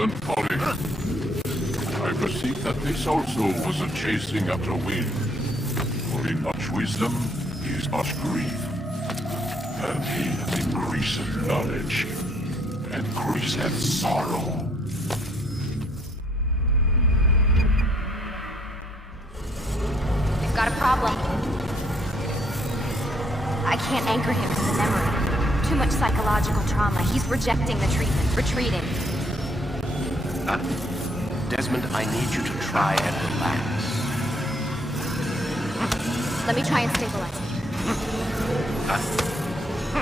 Listen, Polly. I perceive that this also was a chasing after wind. For in much wisdom is much grief. And he that increaseth knowledge increaseth sorrow. We've got a problem. I can't anchor him to the memory. Too much psychological trauma. He's rejecting the treatment, retreating. Desmond, I need you to try and relax. Let me try and stabilize him.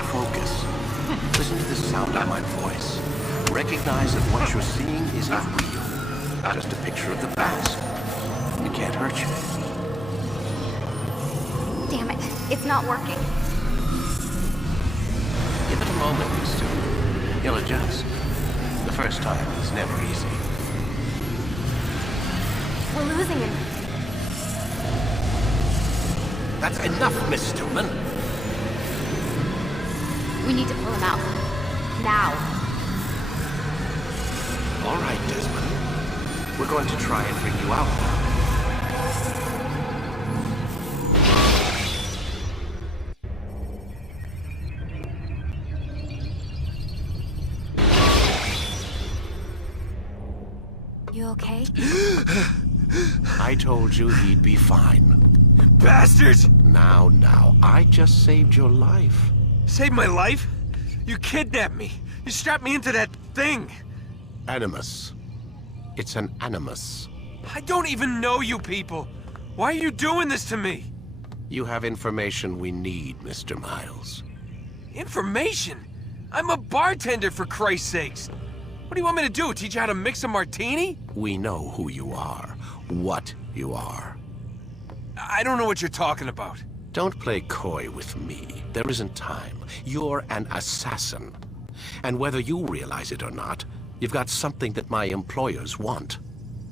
Focus. Listen to the sound of my voice. Recognize that what you're seeing is not real. Just a picture of the past. It can't hurt you. Damn it. It's not working. Give it a moment, Mister. He'll adjust. The first time is never easy. We're losing him. That's enough, Miss Stillman. We need to pull him out. Now. All right, Desmond. We're going to try and bring you out now. You okay? I told you he'd be fine. Bastards! Now, I just saved your life. Saved my life? You kidnapped me. You strapped me into that thing. Animus. It's an animus. I don't even know you people. Why are you doing this to me? You have information we need, Mr. Miles. Information? I'm a bartender, for Christ's sakes. What do you want me to do? Teach you how to mix a martini? We know who you are, what you are. I don't know what you're talking about. Don't play coy with me. There isn't time. You're an assassin. And whether you realize it or not, you've got something that my employers want.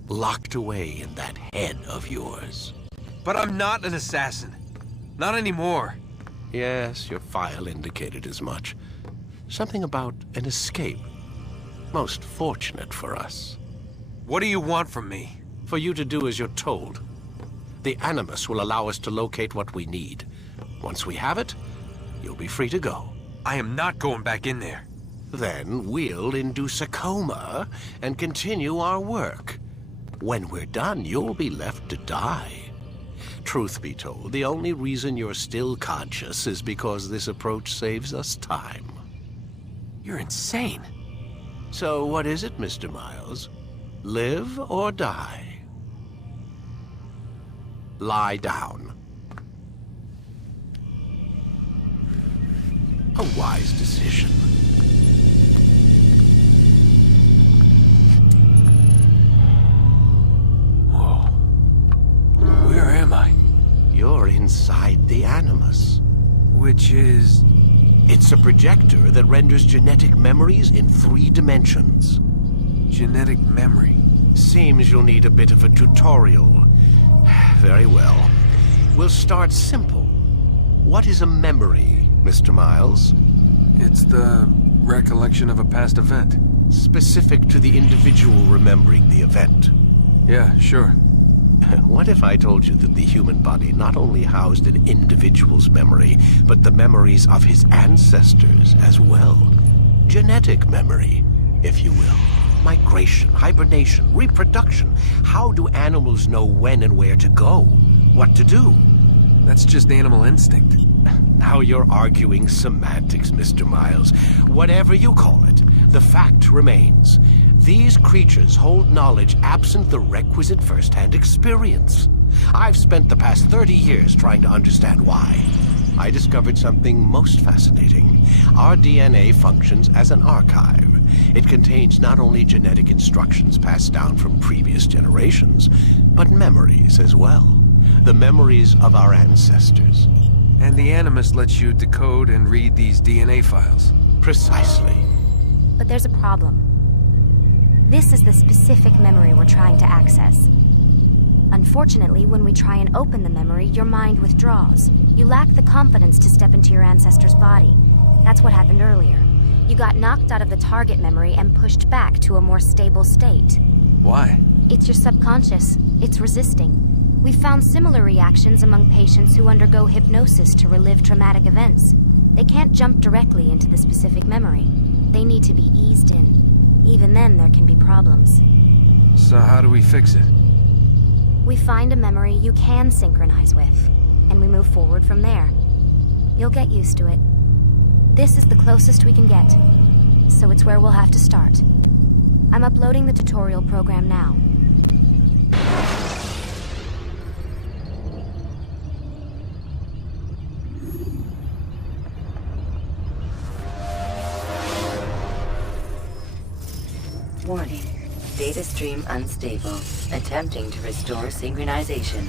Locked away in that head of yours. But I'm not an assassin. Not anymore. Yes, your file indicated as much. Something about an escape. Most fortunate for us. What do you want from me? For you to do as you're told. The Animus will allow us to locate what we need. Once we have it, you'll be free to go. I am not going back in there. Then we'll induce a coma and continue our work. When we're done, you'll be left to die. Truth be told, the only reason you're still conscious is because this approach saves us time. You're insane. So what is it, Mr. Miles? Live or die? Lie down. A wise decision. Whoa. Where am I? You're inside the Animus. Which is... It's a projector that renders genetic memories in 3 dimensions. genetic memory. Seems you'll need a bit of a tutorial. Very well. We'll start simple. What is a memory, Mr. Miles? It's the recollection of a past event. Specific to the individual remembering the event. Yeah, sure. What if I told you that the human body not only housed an individual's memory, but the memories of his ancestors as well? Genetic memory, if you will. Migration, hibernation, reproduction. How do animals know when and where to go? What to do? That's just animal instinct. Now you're arguing semantics, Mr. Miles. Whatever you call it, the fact remains. These creatures hold knowledge absent the requisite first-hand experience. I've spent the past 30 years trying to understand why. I discovered something most fascinating. Our DNA functions as an archive. It contains not only genetic instructions passed down from previous generations, but memories as well. The memories of our ancestors. And the Animus lets you decode and read these DNA files. Precisely. But there's a problem. This is the specific memory we're trying to access. Unfortunately, when we try and open the memory, your mind withdraws. You lack the confidence to step into your ancestor's body. That's what happened earlier. You got knocked out of the target memory and pushed back to a more stable state. Why? It's your subconscious. It's resisting. We found similar reactions among patients who undergo hypnosis to relive traumatic events. They can't jump directly into the specific memory. They need to be eased in. Even then, there can be problems. So how do we fix it? We find a memory you can synchronize with, and we move forward from there. You'll get used to it. This is the closest we can get, so it's where we'll have to start. I'm uploading the tutorial program now. Warning. Data stream unstable. Attempting to restore synchronization.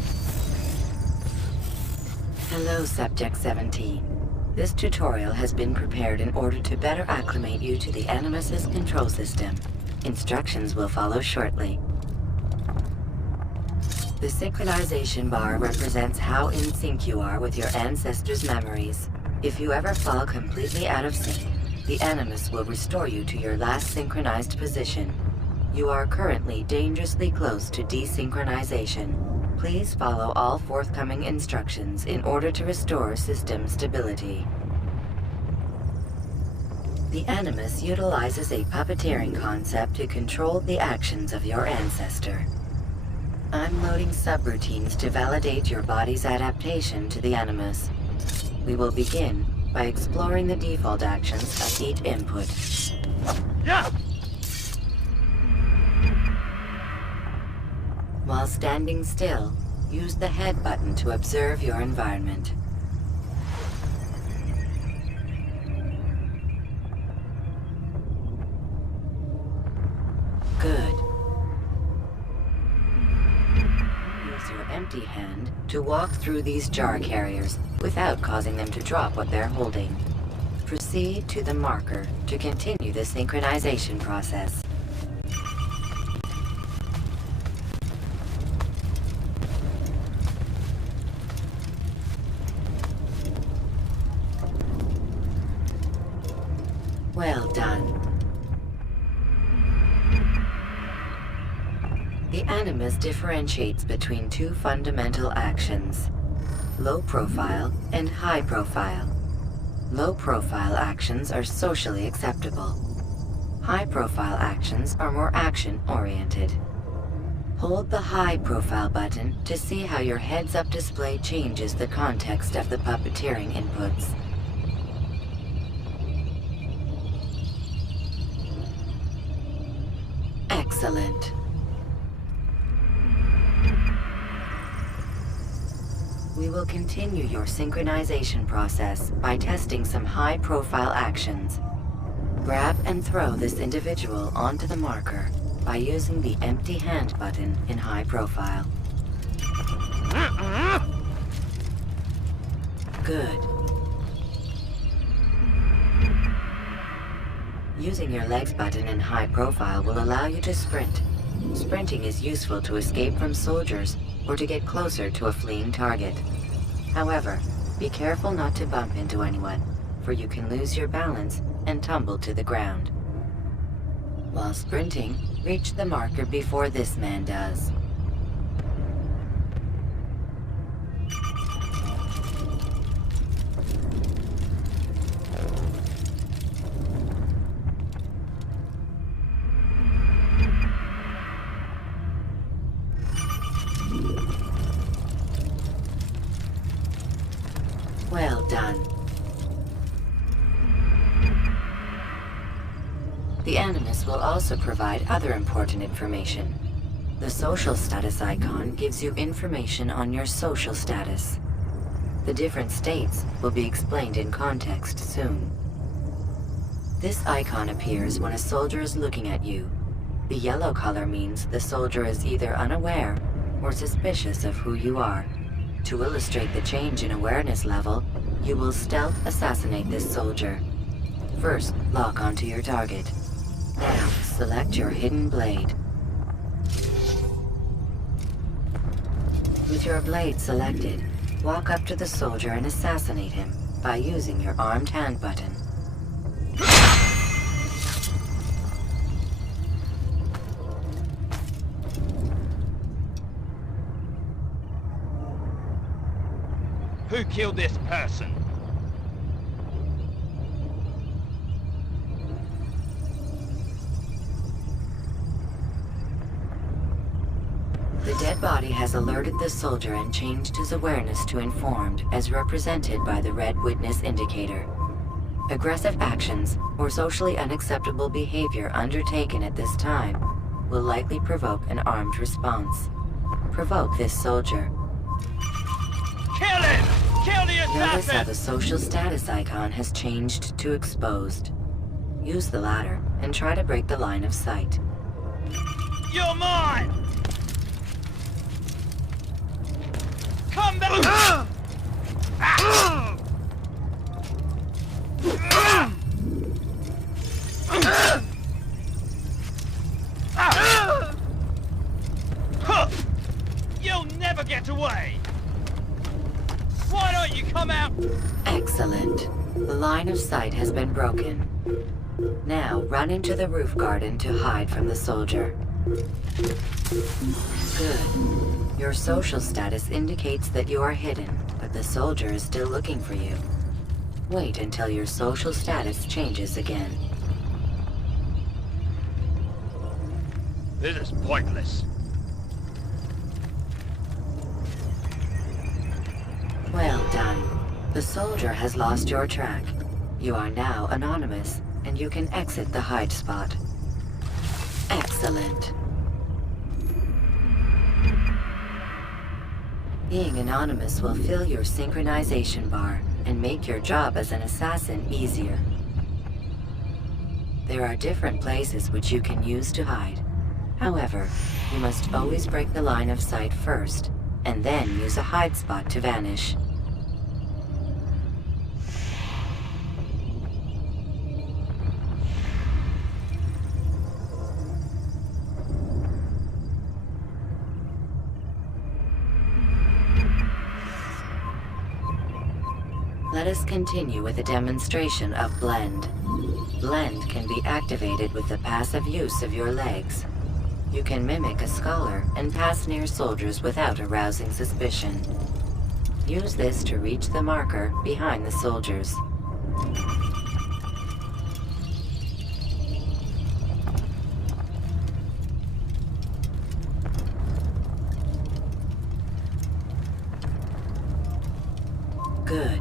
Hello, Subject 17. This tutorial has been prepared in order to better acclimate you to the Animus's control system. Instructions will follow shortly. The synchronization bar represents how in sync you are with your ancestors' memories. If you ever fall completely out of sync, the Animus will restore you to your last synchronized position. You are currently dangerously close to desynchronization. Please follow all forthcoming instructions in order to restore system stability. The Animus utilizes a puppeteering concept to control the actions of your ancestor. I'm loading subroutines to validate your body's adaptation to the Animus. We will begin by exploring the default actions of each input. Yeah! While standing still, use the head button to observe your environment. Good. Use your empty hand to walk through these jar carriers without causing them to drop what they're holding. Proceed to the marker to continue the synchronization process. Well done. The Animus differentiates between two fundamental actions: low profile and high profile. Low profile actions are socially acceptable. High profile actions are more action-oriented. Hold the high profile button to see how your heads-up display changes the context of the puppeteering inputs. Excellent. We will continue your synchronization process by testing some high-profile actions. Grab and throw this individual onto the marker by using the empty hand button in high profile. Good. Using your legs button in high profile will allow you to sprint. Sprinting is useful to escape from soldiers or to get closer to a fleeing target. However, be careful not to bump into anyone, for you can lose your balance and tumble to the ground. While sprinting, reach the marker before this man does. Well done. The Animus will also provide other important information. The social status icon gives you information on your social status. The different states will be explained in context soon. This icon appears when a soldier is looking at you. The yellow color means the soldier is either unaware or suspicious of who you are. To illustrate the change in awareness level, you will stealth assassinate this soldier. First, lock onto your target. Now, select your hidden blade. With your blade selected, walk up to the soldier and assassinate him by using your armed hand button. Who killed this person? The dead body has alerted the soldier and changed his awareness to informed, as represented by the red witness indicator. Aggressive actions or socially unacceptable behavior undertaken at this time will likely provoke an armed response. Provoke this soldier. Kill him! Kill the Notice how the assassin! social status icon has changed to exposed. Use the ladder and try to break the line of sight. You're mine! Come back! You'll never get away! Why don't you come out? Excellent. The line of sight has been broken. Now run into the roof garden to hide from the soldier. Good. Your social status indicates that you are hidden, but the soldier is still looking for you. Wait until your social status changes again. This is pointless. Well done. The soldier has lost your track. You are now anonymous, and you can exit the hide spot. Excellent. Being anonymous will fill your synchronization bar and make your job as an assassin easier. There are different places which you can use to hide. However, you must always break the line of sight first, and then use a hide spot to vanish. Let us continue with a demonstration of Blend. Blend can be activated with the passive use of your legs. You can mimic a scholar and pass near soldiers without arousing suspicion. Use this to reach the marker behind the soldiers. Good.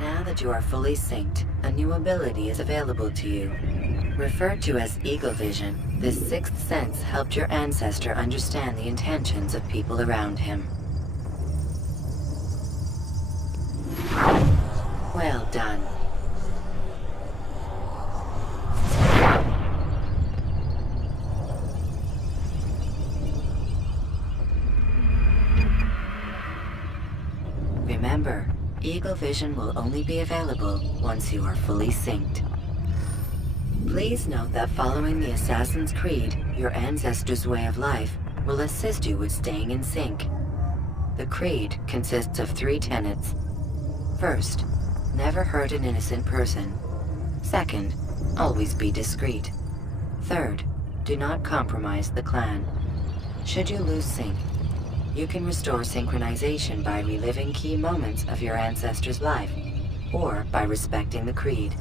Now that you are fully synced, a new ability is available to you. Referred to as Eagle Vision, this sixth sense helped your ancestor understand the intentions of people around him. Well done. Remember, Eagle Vision will only be available once you are fully synced. Please note that following the Assassin's Creed, your ancestors' way of life, will assist you with staying in sync. The Creed consists of 3 tenets. First, never hurt an innocent person. Second, always be discreet. Third, do not compromise the clan. Should you lose sync, you can restore synchronization by reliving key moments of your ancestor's life, or by respecting the Creed.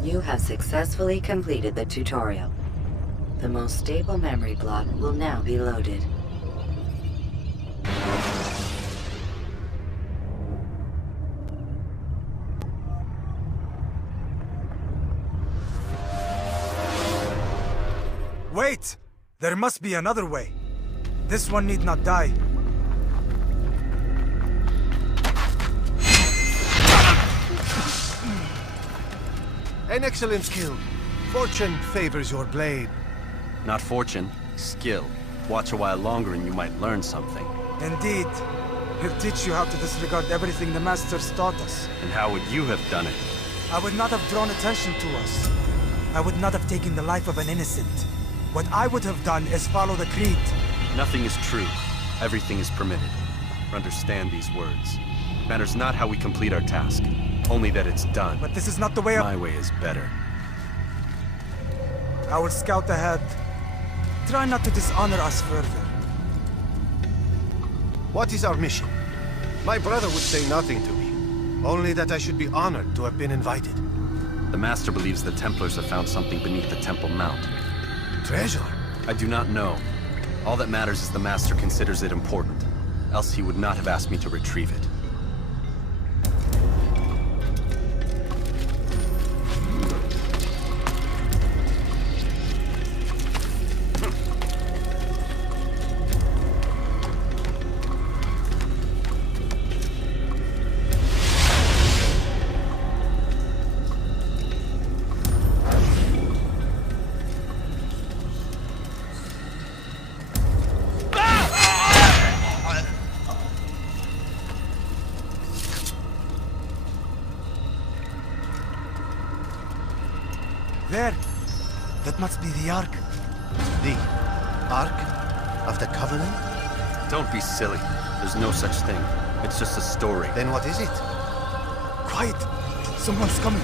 You have successfully completed the tutorial. The most stable memory block will now be loaded. Wait! There must be another way. This one need not die. An excellent skill. Fortune favors your blade. Not fortune, skill. Watch a while longer and you might learn something. Indeed. He'll teach you how to disregard everything the Masters taught us. And how would you have done it? I would not have drawn attention to us. I would not have taken the life of an innocent. What I would have done is follow the Creed. Nothing is true. Everything is permitted. Understand these words. Matters not how we complete our task, only that it's done. But this is not the way My way is better. I will scout ahead. Try not to dishonor us further. What is our mission? My brother would say nothing to me. Only that I should be honored to have been invited. The Master believes the Templars have found something beneath the Temple Mount. Treasure? I do not know. All that matters is the Master considers it important. Else he would not have asked me to retrieve it. There. That must be the Ark. The Ark of the Covenant? Don't be silly. There's no such thing. It's just a story. Then what is it? Quiet! Someone's coming.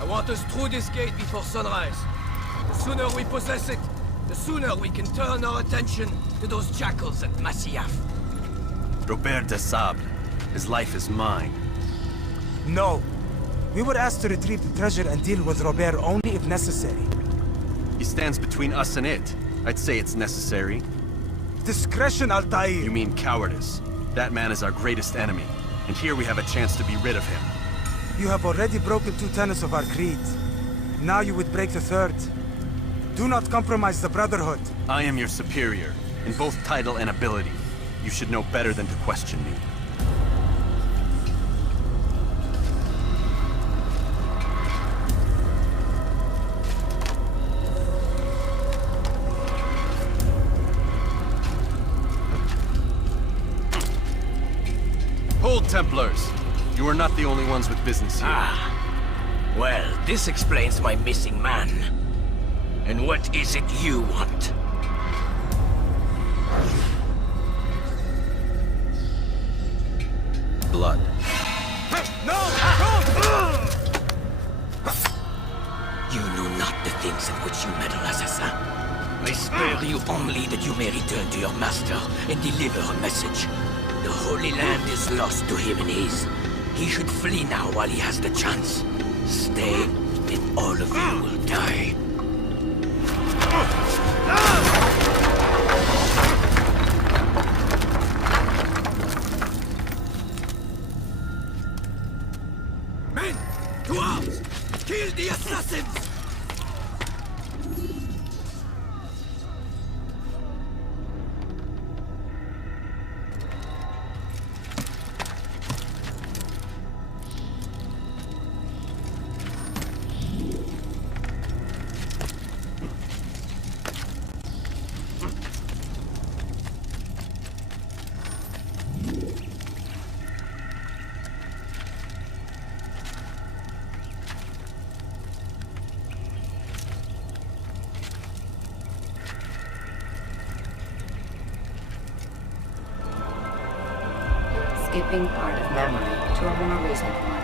I want us through this gate before sunrise. The sooner we possess it, the sooner we can turn our attention to those jackals at Masyaf. Robert de Sable. His life is mine. No. We were asked to retrieve the treasure and deal with Robert only if necessary. He stands between us and it. I'd say it's necessary. Discretion, Altair! You mean cowardice. That man is our greatest enemy, and here we have a chance to be rid of him. You have already broken 2 tenets of our creed. Now you would break the 3rd. Do not compromise the Brotherhood. I am your superior, in both title and ability. You should know better than to question me. Hold, Templars! You are not the only ones with business here. Well, this explains my missing man. And what is it you want? Blood. No! You know not the things in which you meddle, assassin. I spare you only that you may return to your master and deliver a message. The Holy Land is lost to him and his. He should flee now while he has the chance. Stay, and all of you will die. Men, to arms! Kill the assassins! Skipping part of memory to a more recent one.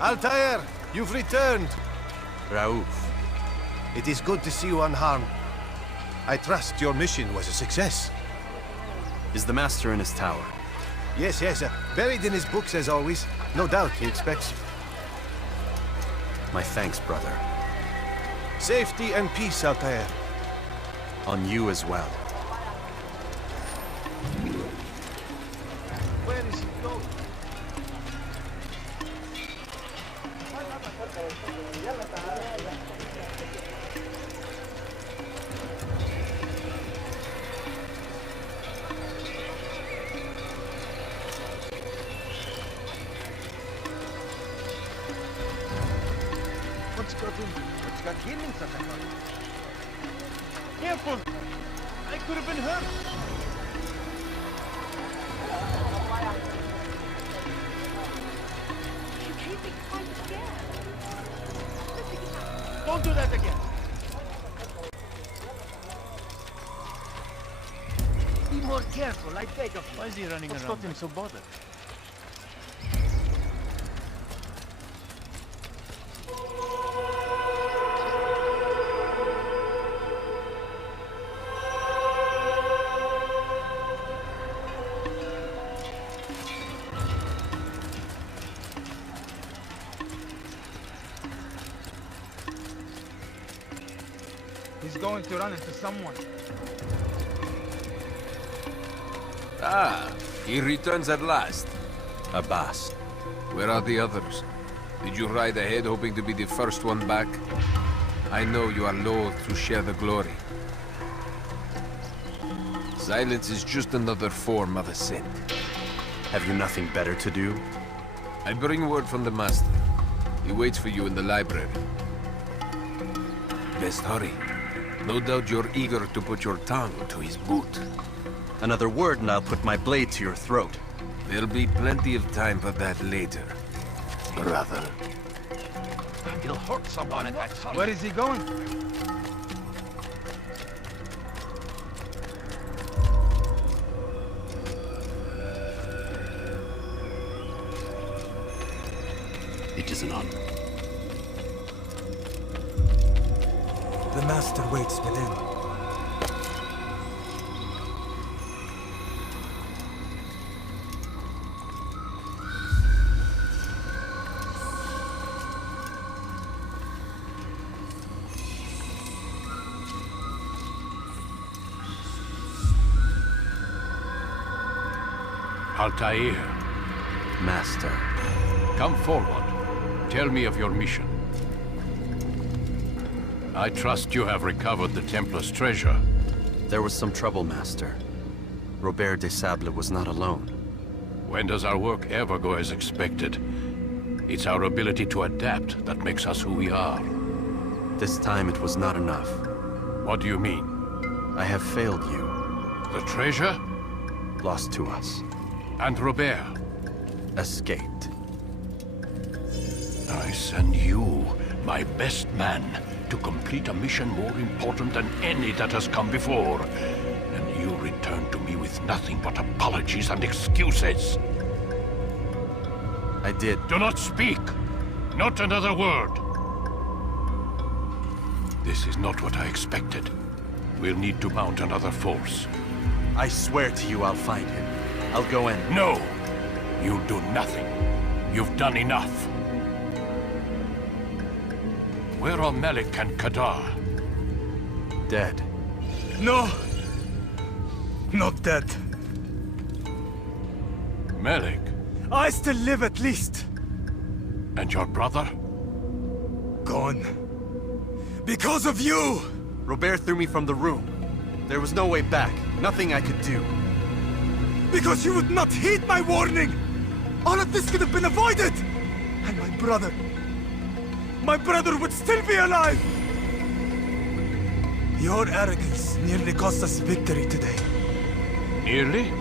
Altair, you've returned. Raouf. It is good to see you unharmed. I trust your mission was a success. Is the Master in his tower? Yes, buried in his books as always. No doubt he expects you. My thanks, brother. Safety and peace, Altair. On you as well. Where is he going? Careful! I could have been hurt! You keep me quite scared. Don't do that again! more careful, I beg of you. Why is he running around? What's got him so bothered? He's going to run into someone. Ah, he returns at last. Abbas. Where are the others? Did you ride ahead hoping to be the first one back? I know you are loath to share the glory. Silence is just another form of assent. Have you nothing better to do? I bring word from the Master. He waits for you in the library. Best hurry. No doubt you're eager to put your tongue to his boot. Another word and I'll put my blade to your throat. There'll be plenty of time for that later, brother. He'll hurt someone at that time. Where is he going? It is none. The Master waits within. Altair, Master. come forward. Tell me of your mission. I trust you have recovered the Templar's treasure. There was some trouble, Master. Robert de Sable was not alone. When does our work ever go as expected? It's our ability to adapt that makes us who we are. This time it was not enough. What do you mean? I have failed you. The treasure? Lost to us. And Robert? Escaped. I send you, my best man, to complete a mission more important than any that has come before. And you return to me with nothing but apologies and excuses. I did. Do not speak! Not another word! This is not what I expected. We'll need to mount another force. I swear to you I'll find him. I'll go in. No! You'll do nothing. You've done enough. Where are Melik and Kadar? Dead. No! Not dead. Melik? I still live at least. And your brother? Gone. Because of you! Robert threw me from the room. There was no way back. Nothing I could do. Because you would not heed my warning! All of this could have been avoided! And my brother... my brother would still be alive! Your arrogance nearly cost us victory today. Nearly?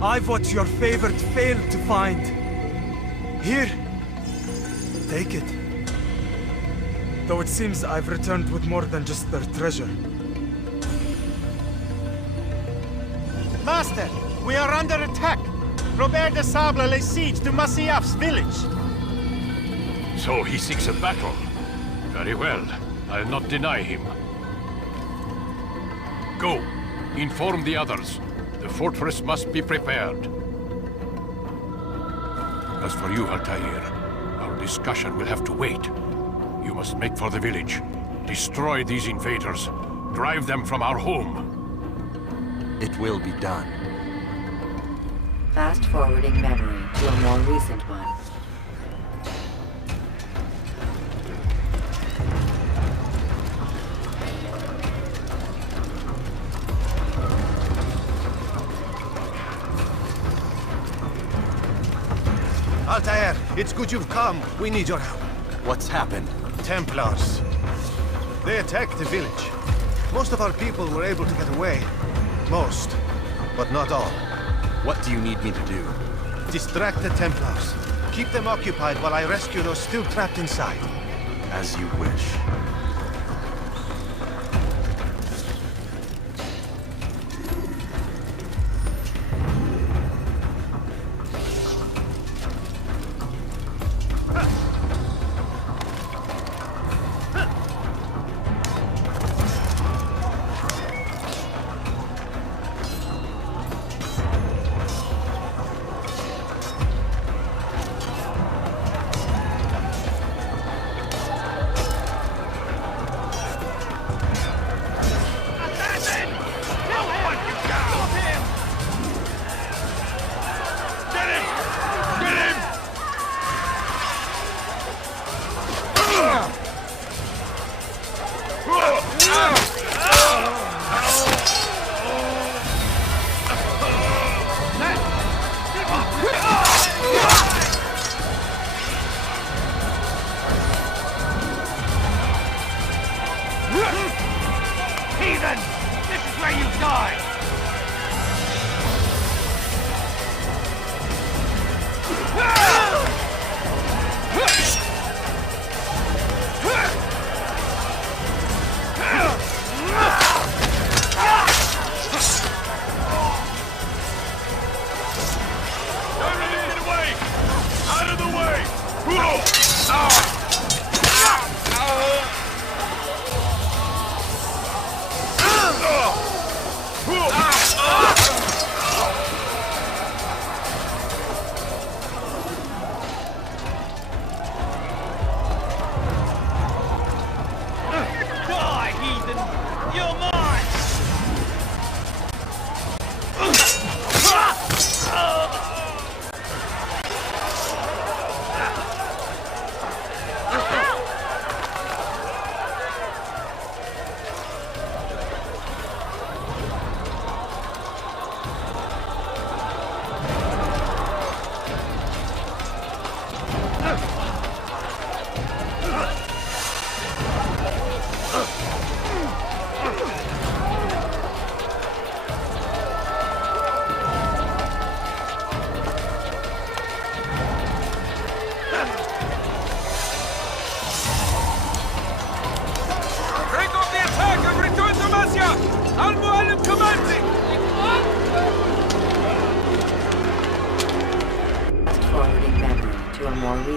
I've what your favorite failed to find. Here. Take it. Though it seems I've returned with more than just their treasure. Master, we are under attack. Robert de Sable lays siege to Masyaf's village. So he seeks a battle. Very well. I'll not deny him. Go. Inform the others. The fortress must be prepared. As for you, Altair, our discussion will have to wait. You must make for the village. Destroy these invaders. Drive them from our home. It will be done. Fast-forwarding memory to a more recent one. Altair, it's good you've come. We need your help. What's happened? Templars. They attacked the village. Most of our people were able to get away. Most, but not all. What do you need me to do? Distract the Templars. Keep them occupied while I rescue those still trapped inside. As you wish.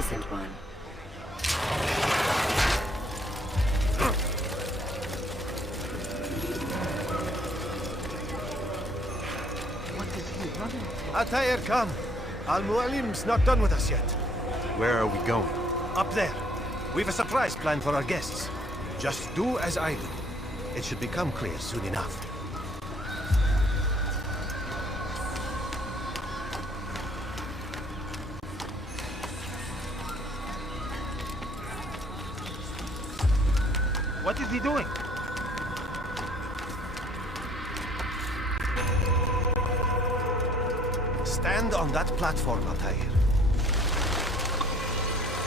recent one. Altair, come. Al-Mualim's not done with us yet. Where are we going? Up there. We've a surprise planned for our guests. Just do as I do. It should become clear soon enough. What is he doing? Stand on that platform, Altair.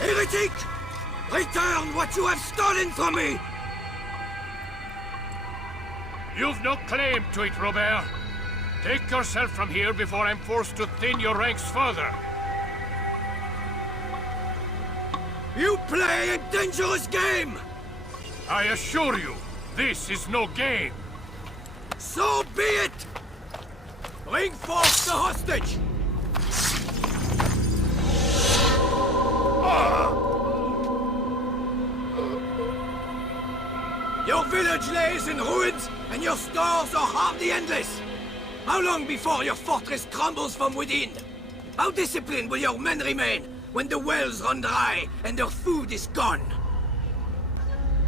Heretic! Return what you have stolen from me! You've no claim to it, Robert. Take yourself from here before I'm forced to thin your ranks further. You play a dangerous game! I assure you, this is no game. So be it! Bring forth the hostage! Your village lays in ruins, and your stores are hardly endless. How long before your fortress crumbles from within? How disciplined will your men remain when the wells run dry and their food is gone?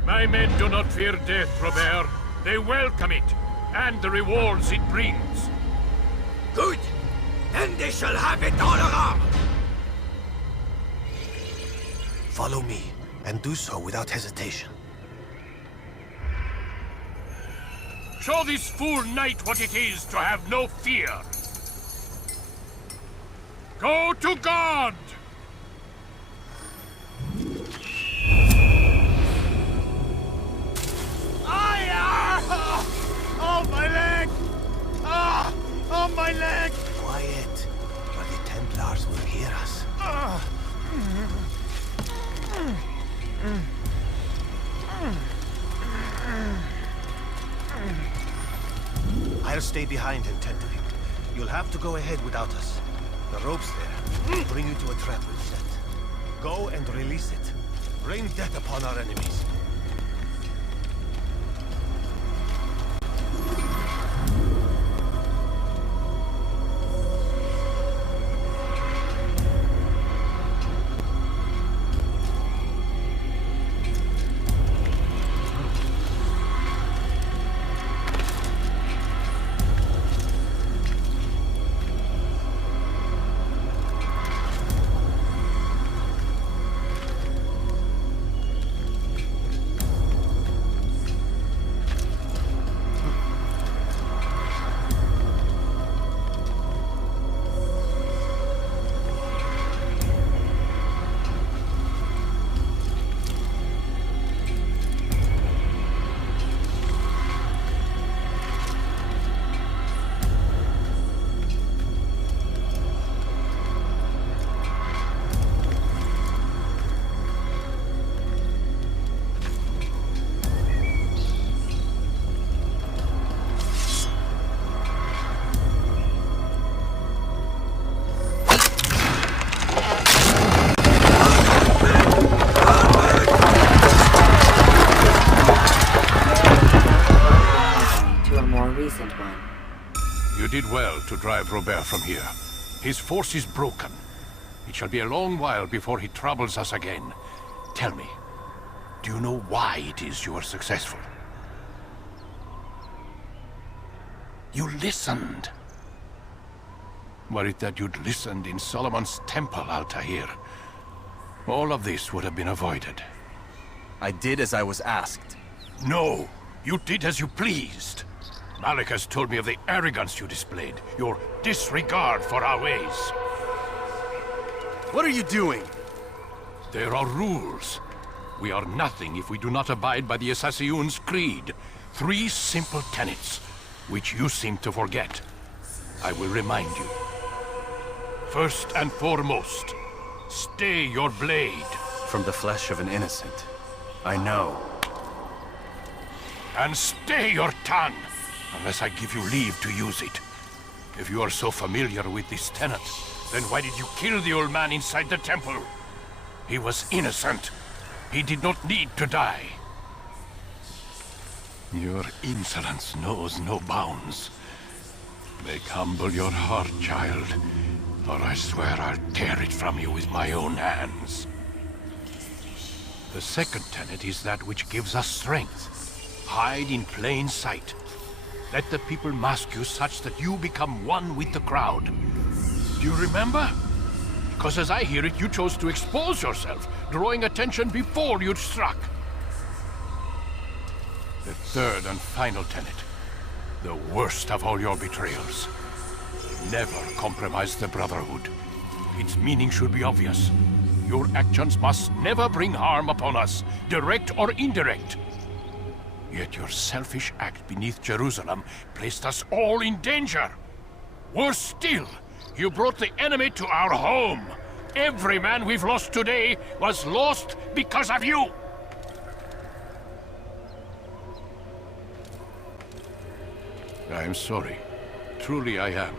My men do not fear death, Robert. They welcome it, and the rewards it brings. Good! Then they shall have it all around! Follow me, and do so without hesitation. Show this fool knight what it is to have no fear. Go to God! Oh, my leg! Ah! Oh, my leg! Quiet, or the Templars will hear us. I'll stay behind and tend to him. You'll have to go ahead without us. The rope's there. Bring you to a trap we've set. Go and release it. Rain death upon our enemies. You did well to drive Robert from here. His force is broken. It shall be a long while before he troubles us again. Tell me, do you know why it is you are successful? You listened. Were it that you'd listened in Solomon's temple, Altair, all of this would have been avoided. I did as I was asked. No, you did as you pleased. Malik has told me of the arrogance you displayed, your disregard for our ways. What are you doing? There are rules. We are nothing if we do not abide by the Assassiyun's creed. 3 simple tenets, which you seem to forget. I will remind you. First and foremost, stay your blade. From the flesh of an innocent. I know. And stay your tongue, unless I give you leave to use it. If you are so familiar with this tenet, then why did you kill the old man inside the temple? He was innocent. He did not need to die. Your insolence knows no bounds. Make humble your heart, child, or I swear I'll tear it from you with my own hands. The second tenet is that which gives us strength. Hide in plain sight. Let the people mask you such that you become one with the crowd. Do you remember? Because as I hear it, you chose to expose yourself, drawing attention before you'd struck. The third and final tenet. The worst of all your betrayals. Never compromise the Brotherhood. Its meaning should be obvious. Your actions must never bring harm upon us, direct or indirect. Yet your selfish act beneath Jerusalem placed us all in danger. Worse still, you brought the enemy to our home. Every man we've lost today was lost because of you. I am sorry. Truly I am.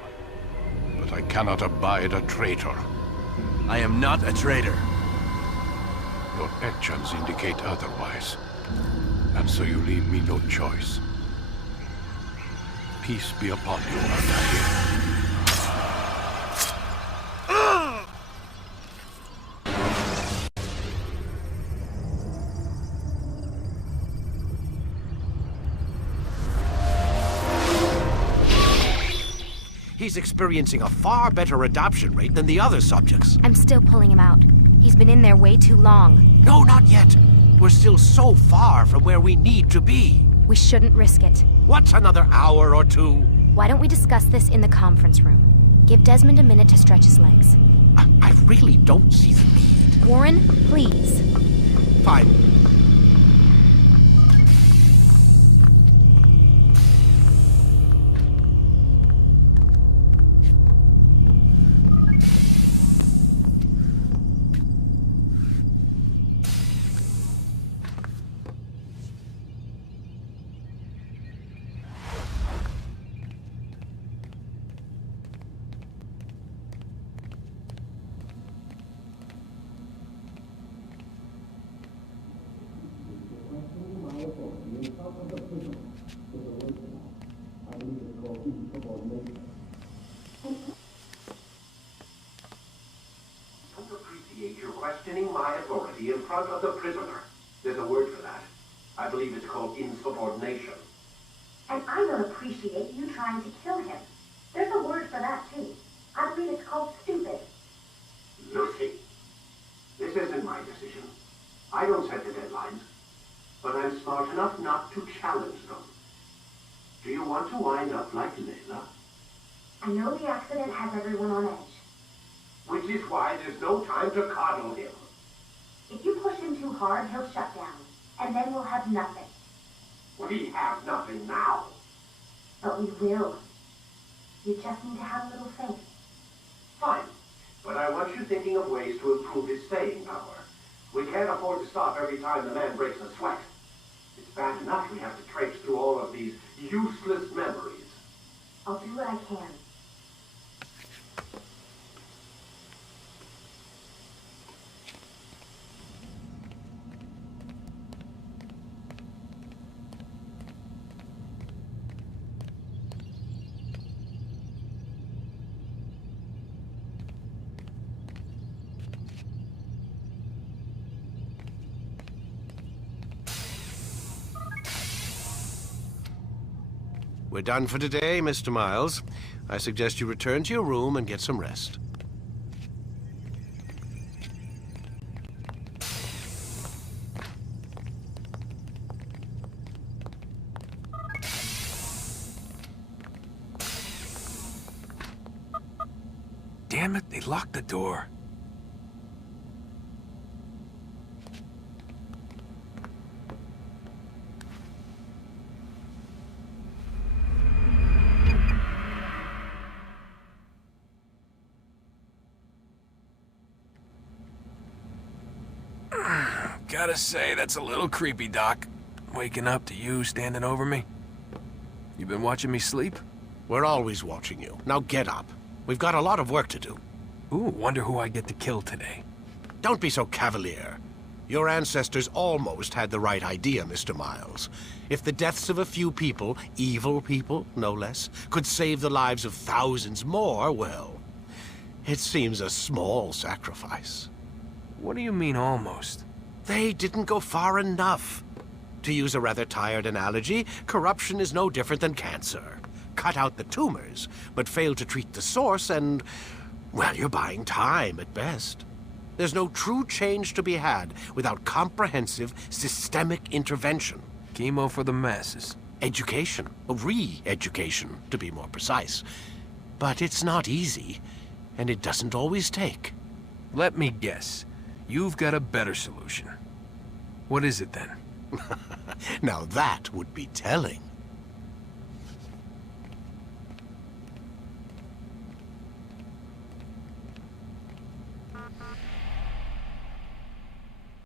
But I cannot abide a traitor. I am not a traitor. Your actions indicate otherwise. And so you leave me no choice. Peace be upon you, Altair. He's experiencing a far better adoption rate than the other subjects. I'm still pulling him out. He's been in there way too long. No, not yet. We're still so far from where we need to be. We shouldn't risk it. What's another hour or two? Why don't we discuss this in the conference room? Give Desmond a minute to stretch his legs. I really don't see the need. Warren, please. Fine. You're questioning my authority in front of the prisoner. There's a word for that. I believe it's called insubordination. And I don't appreciate you trying to kill him. There's a word for that, too. I believe it's called stupid. Lucy, this isn't my decision. I don't set the deadlines. But I'm smart enough not to challenge them. Do you want to wind up like Layla? I know the accident has everyone on edge. Which is why there's no time to coddle him. If you push him too hard, he'll shut down. And then we'll have nothing. We have nothing now. But we will. You just need to have a little faith. Fine. But I want you thinking of ways to improve his staying power. We can't afford to stop every time the man breaks a sweat. It's bad enough we have to traipse through all of these useless memories. I'll do what I can. We're done for today, Mr. Miles. I suggest you return to your room and get some rest. Damn it, they locked the door. Gotta say, that's a little creepy, Doc. Waking up to you standing over me. You been watching me sleep? We're always watching you. Now get up. We've got a lot of work to do. Ooh, wonder who I get to kill today. Don't be so cavalier. Your ancestors almost had the right idea, Mr. Miles. If the deaths of a few people, evil people, no less, could save the lives of thousands more, well, it seems a small sacrifice. What do you mean, almost? They didn't go far enough. To use a rather tired analogy, corruption is no different than cancer. Cut out the tumors, but fail to treat the source and, well, you're buying time at best. There's no true change to be had without comprehensive, systemic intervention. Chemo for the masses. Education. Re-education, to be more precise. But it's not easy, and it doesn't always take. Let me guess. You've got a better solution. What is it, then? Now that would be telling.